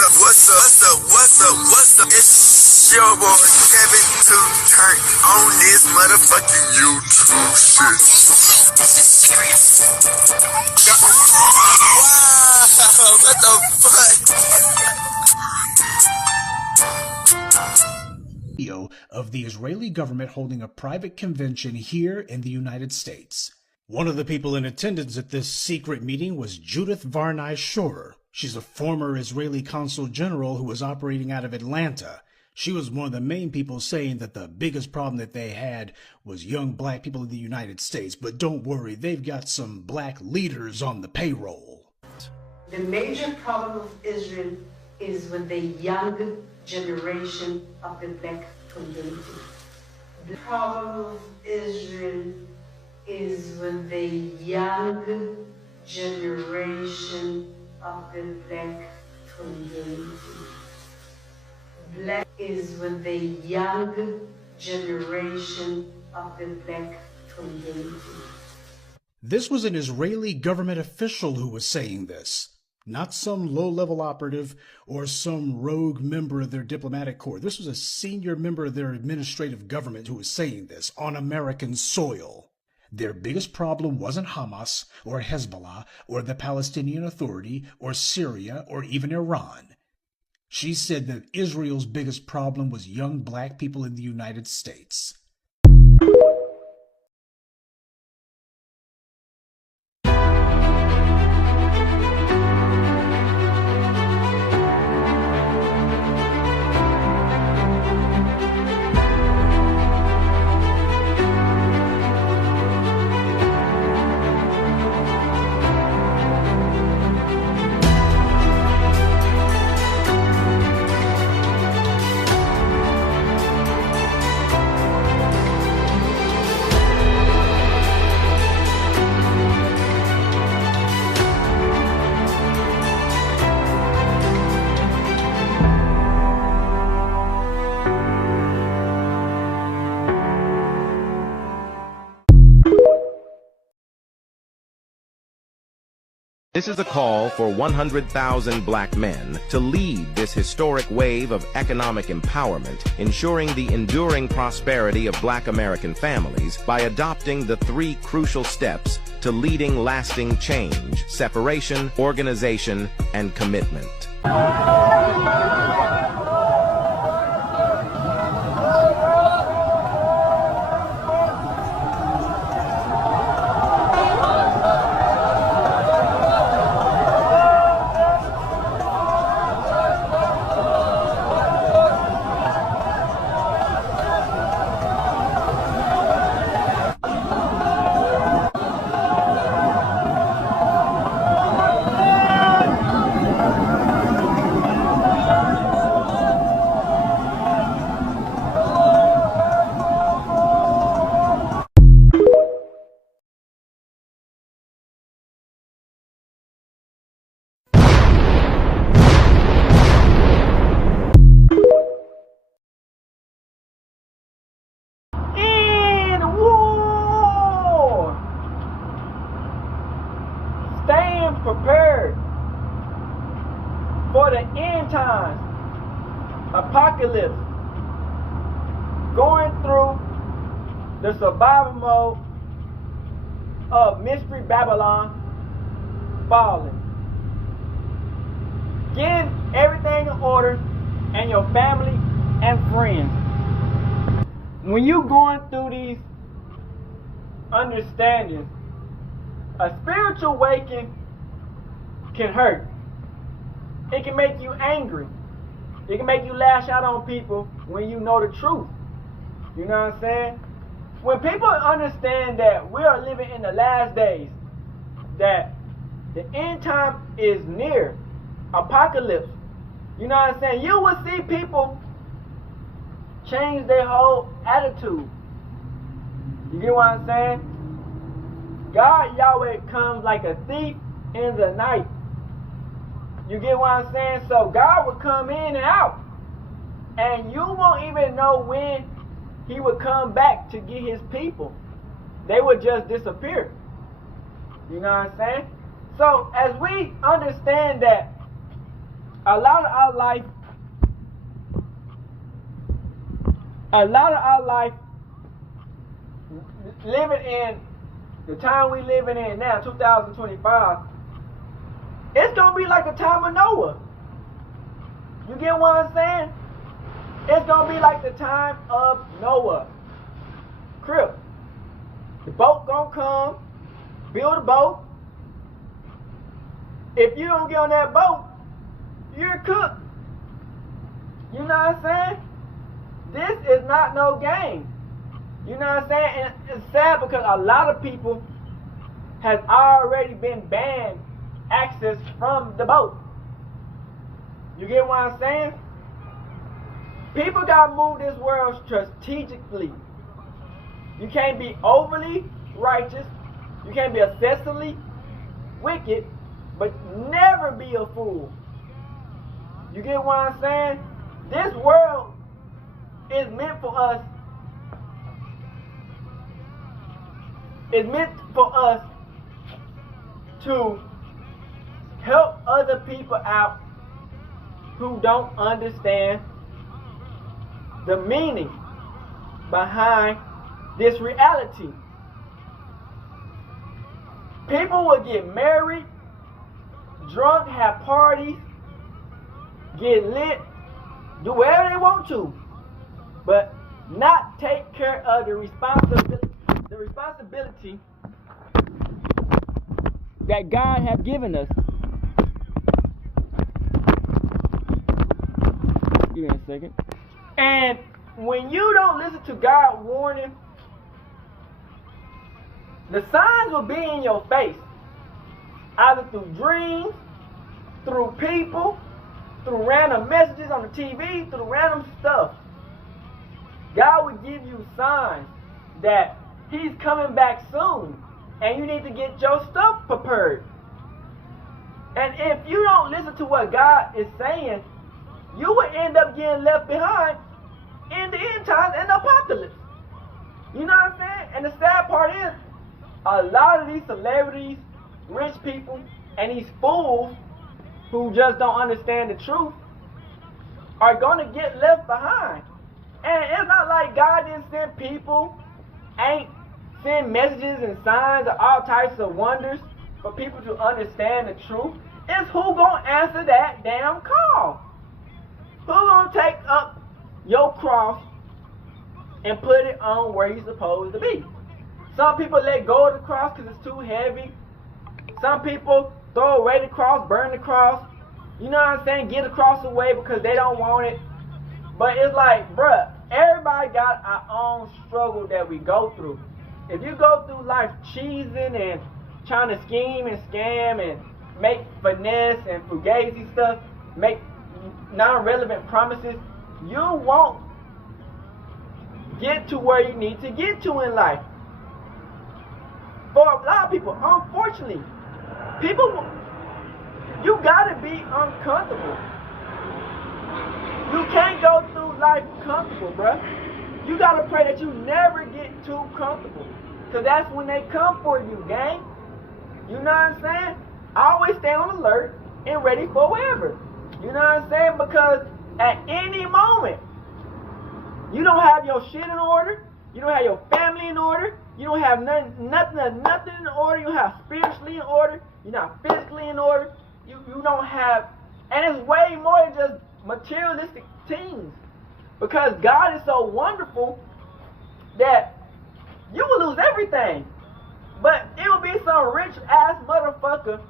What's up? It's your boy Kevin to turn on this motherfucking YouTube shit. This is serious. Wow, what the fuck? Video of the Israeli government holding a private convention here in the United States. One of the people in attendance at this secret meeting was Judith Varney Shorer. She's a former Israeli consul general who was operating out of Atlanta. She was one of the main people saying that the biggest problem that they had was young black people in the United States. But don't worry, they've got some black leaders on the payroll. The major problem of Israel is with the young generation of the black community. The problem of Israel is with the young generation of the black community. Black is with the young generation of the black community. This was an Israeli government official who was saying this, not some low-level operative or some rogue member of their diplomatic corps. This was a senior member of their administrative government who was saying this on American soil. Their biggest problem wasn't Hamas or Hezbollah or the Palestinian Authority or Syria or even Iran. She said that Israel's biggest problem was young black people in the United States. This is a call for 100,000 black men to lead this historic wave of economic empowerment, ensuring the enduring prosperity of black American families by adopting the 3 crucial steps to leading lasting change: separation, organization, and commitment. Prepared for the end times apocalypse, going through the survival mode of Mystery Babylon falling, getting everything in order, and your family and friends. When you going through these understandings, a spiritual awakening can hurt. It can make you angry. It can make you lash out on people when you know the truth. You know what I'm saying? When people understand that we are living in the last days, that the end time is near, apocalypse, you know what I'm saying? You will see people change their whole attitude. You get what I'm saying? God, Yahweh, comes like a thief in the night. You get what I'm saying? So God would come in and out, and you won't even know when he would come back to get his people. They would just disappear. You know what I'm saying? So as we understand that a lot of our life living in the time we living in now, 2025, it's gonna be like the time of Noah. You get what I'm saying? It's gonna be like the time of Noah. Crip. The boat gonna come, build a boat. If you don't get on that boat, you're cooked. You know what I'm saying? This is not no game. You know what I'm saying? And it's sad because a lot of people has already been banned access from the boat. You get what I'm saying? People gotta move this world strategically. You can't be overly righteous. You can't be excessively wicked, but never be a fool. You get what I'm saying? This world is meant for us. It's meant for us to help other people out who don't understand the meaning behind this reality. People will get married, drunk, have parties, get lit, do whatever they want to, but not take care of the responsibility that God has given us. Give me a second. And when you don't listen to God's warning, the signs will be in your face, either through dreams, through people, through random messages on the TV, through random stuff. God will give you signs that He's coming back soon, and you need to get your stuff prepared. And if you don't listen to what God is saying, you will end up getting left behind in the end times and the apocalypse. You know what I'm saying? And the sad part is, a lot of these celebrities, rich people, and these fools who just don't understand the truth are going to get left behind. And it's not like God didn't send people, ain't send messages and signs of all types of wonders for people to understand the truth. It's who gonna answer that damn call. Who gonna take up your cross and put it on where you're supposed to be? Some people let go of the cross because it's too heavy. Some people throw away the cross, burn the cross. You know what I'm saying? Get the cross away because they don't want it. But it's like, bruh, everybody got our own struggle that we go through. If you go through life cheesing and trying to scheme and scam and make finesse and fugazi stuff, make non-relevant promises, you won't get to where you need to get to in life. For a lot of people, unfortunately, you gotta be uncomfortable. You can't go through life comfortable, bruh. You gotta pray that you never get too comfortable, because that's when they come for you, gang. You know what I'm saying? Always stay on alert and ready for whatever. You know what I'm saying? Because at any moment, you don't have your shit in order. You don't have your family in order. You don't have nothing in order. You don't have spiritually in order. You're not physically in order. You don't have, and it's way more than just materialistic things. Because God is so wonderful that you will lose everything. But it will be some rich ass motherfucker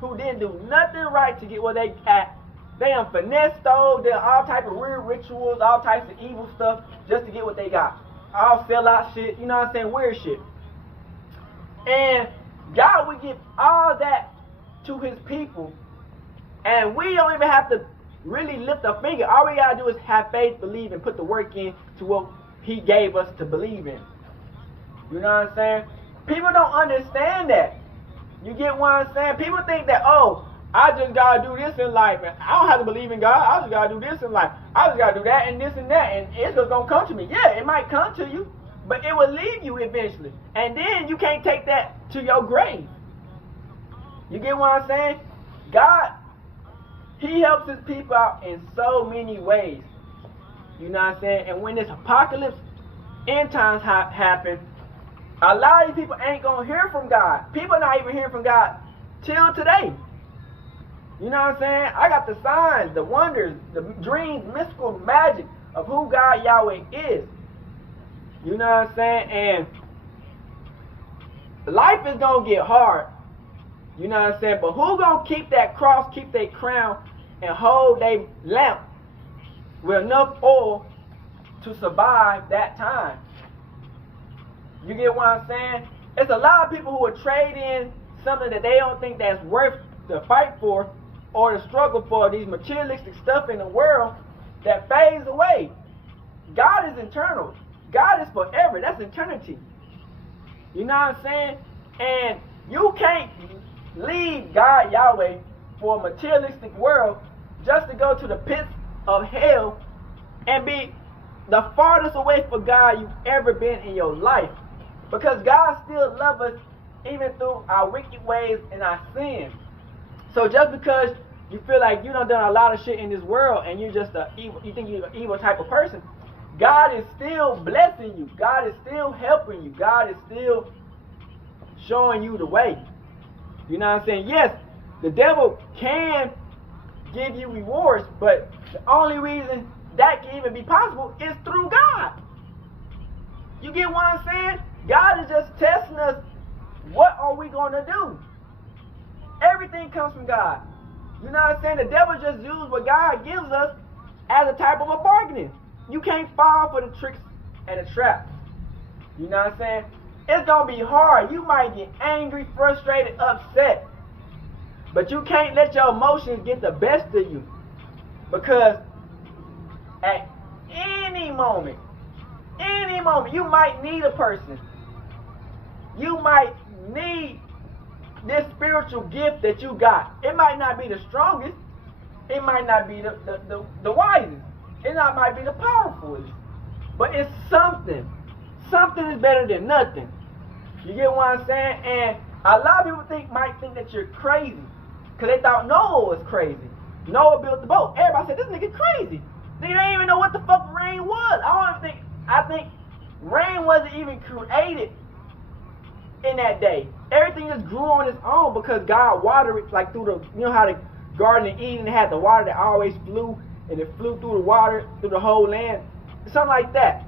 who didn't do nothing right to get where they at. They finessed those, did all type of weird rituals, all types of evil stuff just to get what they got. All sellout shit, you know what I'm saying, weird shit. And God would give all that to His people, and we don't even have to really lift a finger. All we gotta do is have faith, believe, and put the work in to what He gave us to believe in. You know what I'm saying? People don't understand that. You get what I'm saying? People think that, oh, I just gotta do this in life, and I don't have to believe in God. I just gotta do this in life. I just gotta do that and this and that, and it's just gonna come to me. Yeah, it might come to you, but it will leave you eventually, and then you can't take that to your grave. You get what I'm saying? God He helps his people out in so many ways. You know what I'm saying? And when this apocalypse, end times happen, a lot of these people ain't going to hear from God. People are not even hearing from God till today. You know what I'm saying? I got the signs, the wonders, the dreams, mystical magic of who God Yahweh is. You know what I'm saying? And life is going to get hard. You know what I'm saying? But who going to keep that cross, keep their crown, and hold their lamp with enough oil to survive that time? You get what I'm saying? It's a lot of people who will trade in something that they don't think that's worth the fight for or the struggle for, these materialistic stuff in the world that fades away. God is eternal. God is forever. That's eternity. You know what I'm saying? And you can't leave God Yahweh for a materialistic world just to go to the pits of hell and be the farthest away from God you've ever been in your life. Because God still loves us even through our wicked ways and our sins. So just because you feel like you done a lot of shit in this world and you're just you think you're an evil type of person, God is still blessing you. God is still helping you. God is still showing you the way. You know what I'm saying? Yes, the devil can give you rewards, but the only reason that can even be possible is through God. You get what I'm saying? God is just testing us. What are we going to do? Everything comes from God. You know what I'm saying? The devil just uses what God gives us as a type of a bargaining. You can't fall for the tricks and the traps. You know what I'm saying? It's going to be hard. You might get angry, frustrated, upset. But you can't let your emotions get the best of you. Because at any moment, you might need a person. You might need this spiritual gift that you got. It might not be the strongest. It might not be the wisest. It might be the powerful. But it's something. Something is better than nothing. You get what I'm saying? And a lot of people might think that you're crazy. Because they thought Noah was crazy. Noah built the boat. Everybody said, this nigga crazy. They didn't even know what the fuck rain was. I think rain wasn't even created in that day. Everything just grew on its own because God watered it like through the, you know how the Garden of Eden had the water that always flew, and it flew through the water, through the whole land. Something like that.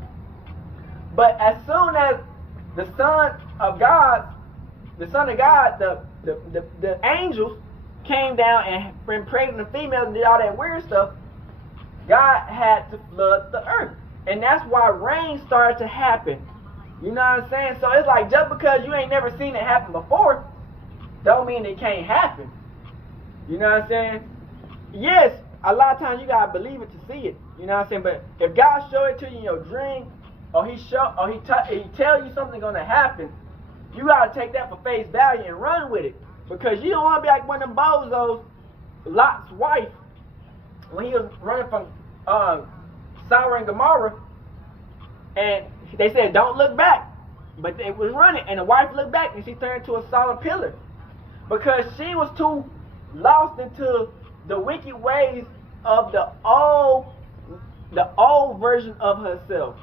But as soon as the Son of God, the angels came down and impregnated the females and did all that weird stuff, God had to flood the earth. And that's why rain started to happen. You know what I'm saying? So it's like, just because you ain't never seen it happen before, don't mean it can't happen. You know what I'm saying? Yes, a lot of times you gotta believe it to see it. You know what I'm saying? But if God show it to you in your dream, or he tell you something gonna happen, you gotta take that for face value and run with it. Because you don't want to be like one of them bozos, Lot's wife, when he was running from Sodom and Gomorrah, and they said, don't look back. But they was running, and the wife looked back, and she turned to a solid pillar. Because she was too lost into the wicked ways of the old version of herself.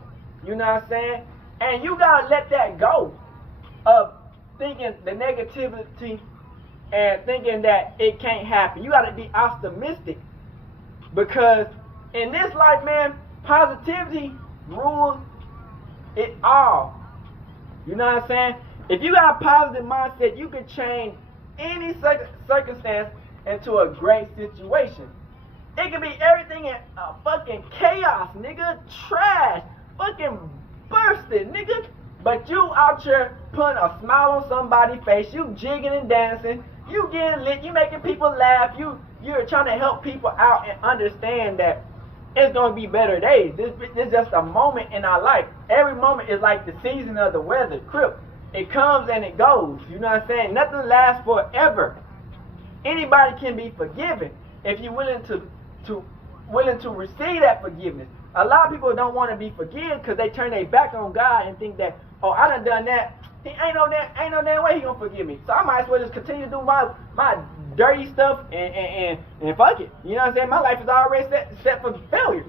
You know what I'm saying? And you got to let that go of thinking the negativity and thinking that it can't happen. You got to be optimistic. Because in this life, man, positivity rules it all. You know what I'm saying? If you got a positive mindset, you can change any circumstance into a great situation. It can be everything in fucking chaos, nigga. Trash. Fucking bursted, nigga. But you out here putting a smile on somebody's face. You jigging and dancing. You getting lit. You making people laugh. You're trying to help people out and understand that it's going to be better days. This is just a moment in our life. Every moment is like the season of the weather. Crip. It comes and it goes. You know what I'm saying? Nothing lasts forever. Anybody can be forgiven if you're willing to receive that forgiveness. A lot of people don't want to be forgiven because they turn their back on God and think that, oh, I done that. He ain't no damn way he gonna forgive me. So I might as well just continue to do my dirty stuff and fuck it. You know what I'm saying? My life is already set for failure.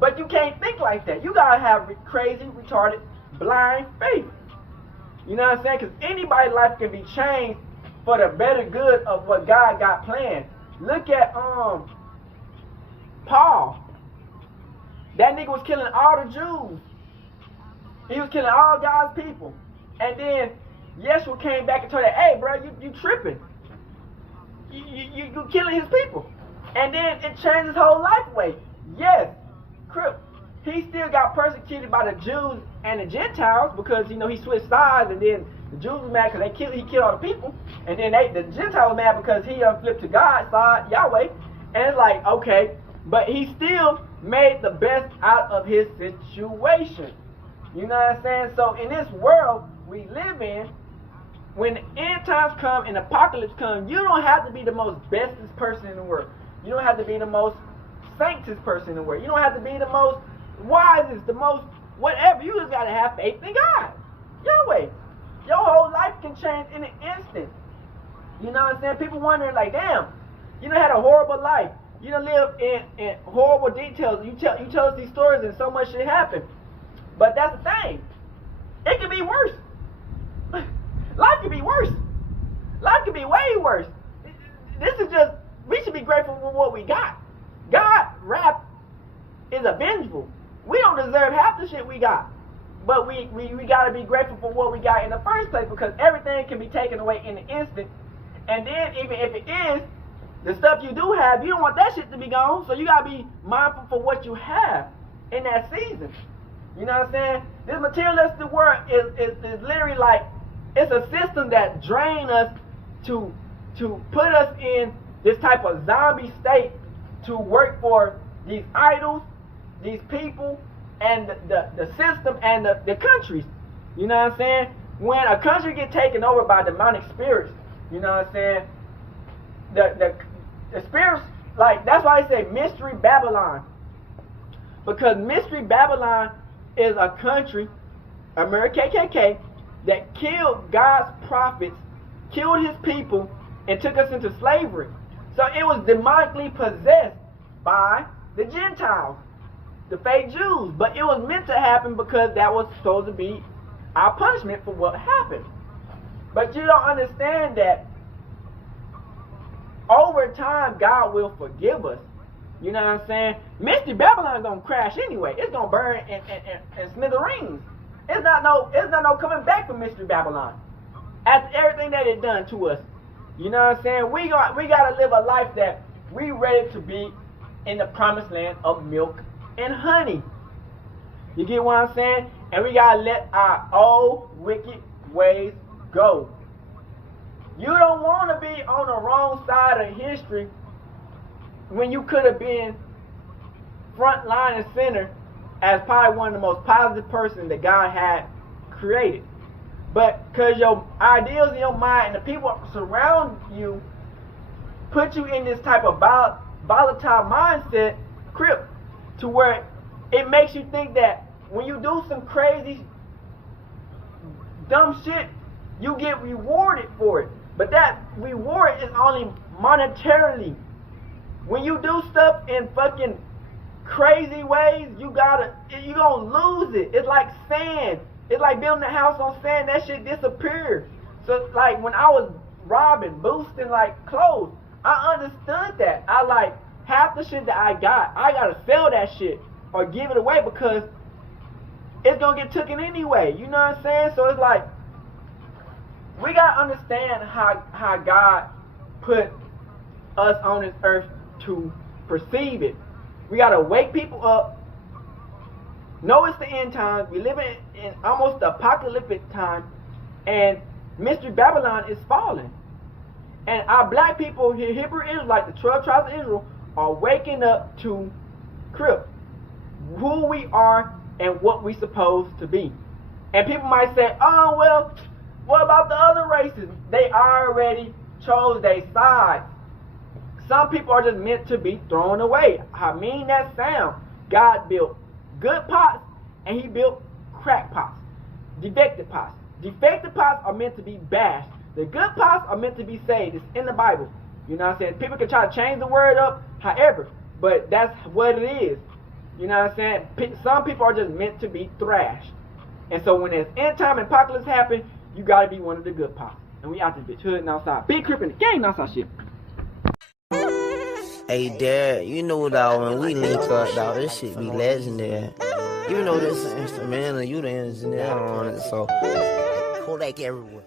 But you can't think like that. You gotta have crazy, retarded, blind faith. You know what I'm saying? Because anybody's life can be changed for the better good of what God got planned. Look at Paul. That nigga was killing all the Jews. He was killing all God's people. And then Yeshua came back and told him, hey, bro, you tripping. You killing his people. And then it changed his whole life away. Yes, Crip, he still got persecuted by the Jews and the Gentiles because, you know, he switched sides, and then the Jews were mad because he killed all the people. And then the Gentiles were mad because he flipped to God's side, Yahweh. And it's like, okay, but he still made the best out of his situation. You know what I'm saying? So in this world we live in, when the end times come and apocalypse come, you don't have to be the most bestest person in the world. You don't have to be the most saintest person in the world. You don't have to be the most wisest, the most whatever. You just got to have faith in God. Yahweh. Your whole life can change in an instant. You know what I'm saying? People wondering like, damn, you done had a horrible life. You done live in horrible details. You tell us these stories and so much shit happened. But that's the thing. It could be worse. Life could be worse. Life could be way worse. This is just, we should be grateful for what we got. God, wrath is avengeful. We don't deserve half the shit we got. But we got to be grateful for what we got in the first place, because everything can be taken away in an instant. And then even if it is, the stuff you do have, you don't want that shit to be gone. So you got to be mindful for what you have in that season. You know what I'm saying? This materialistic world is literally like, it's a system that drains us to put us in this type of zombie state to work for these idols, these people, and the system and the countries. You know what I'm saying? When a country gets taken over by demonic spirits, you know what I'm saying? The spirits, like, that's why I say Mystery Babylon. Because Mystery Babylon is a country, America KKK, that killed God's prophets, killed his people, and took us into slavery. So it was demonically possessed by the Gentiles, the fake Jews. But it was meant to happen because that was supposed to be our punishment for what happened. But you don't understand that over time God will forgive us. You know what I'm saying? Mystery Babylon gonna crash anyway. It's gonna burn in smithereens. It's not no coming back from Mystery Babylon after everything that it done to us. You know what I'm saying? We gotta live a life that we ready to be in the promised land of milk and honey. You get what I'm saying? And we gotta let our old wicked ways go. You don't want to be on the wrong side of history when you could have been front line and center as probably one of the most positive persons that God had created. But because your ideals in your mind and the people surround you put you in this type of volatile mindset, Crip, to where it makes you think that when you do some crazy, dumb shit, you get rewarded for it. But that reward is only monetarily. When you do stuff in fucking crazy ways, you gonna lose it. It's like sand. It's like building a house on sand. That shit disappears. So like when I was robbing, boosting like clothes, I understood that. I like half the shit that I gotta sell that shit or give it away because it's gonna get taken anyway. You know what I'm saying? So it's like we gotta understand how God put us on this earth to perceive it. We gotta wake people up. Know it's the end times. We live in almost the apocalyptic time, and Mystery Babylon is falling. And our black people here, Hebrew Israelites, the 12 tribes of Israel, are waking up to Crip, who we are and what we supposed to be. And people might say, oh well, what about the other races? They already chose their side. Some people are just meant to be thrown away. How mean that sound? God built good pots and he built crack pots, defective pots. Defective pots are meant to be bashed. The good pots are meant to be saved. It's in the Bible. You know what I'm saying? People can try to change the word up, however, but that's what it is. You know what I'm saying? Some people are just meant to be thrashed. And so when there's end time and apocalypse happen, you gotta be one of the good pops. And we out this bitch hood and outside. Big crip in the game, outside shit. Hey, Dad, you know, dog, when we link up, dog, this shit be legendary. You know this instrumental, you the engineer on it, so Kodak everywhere.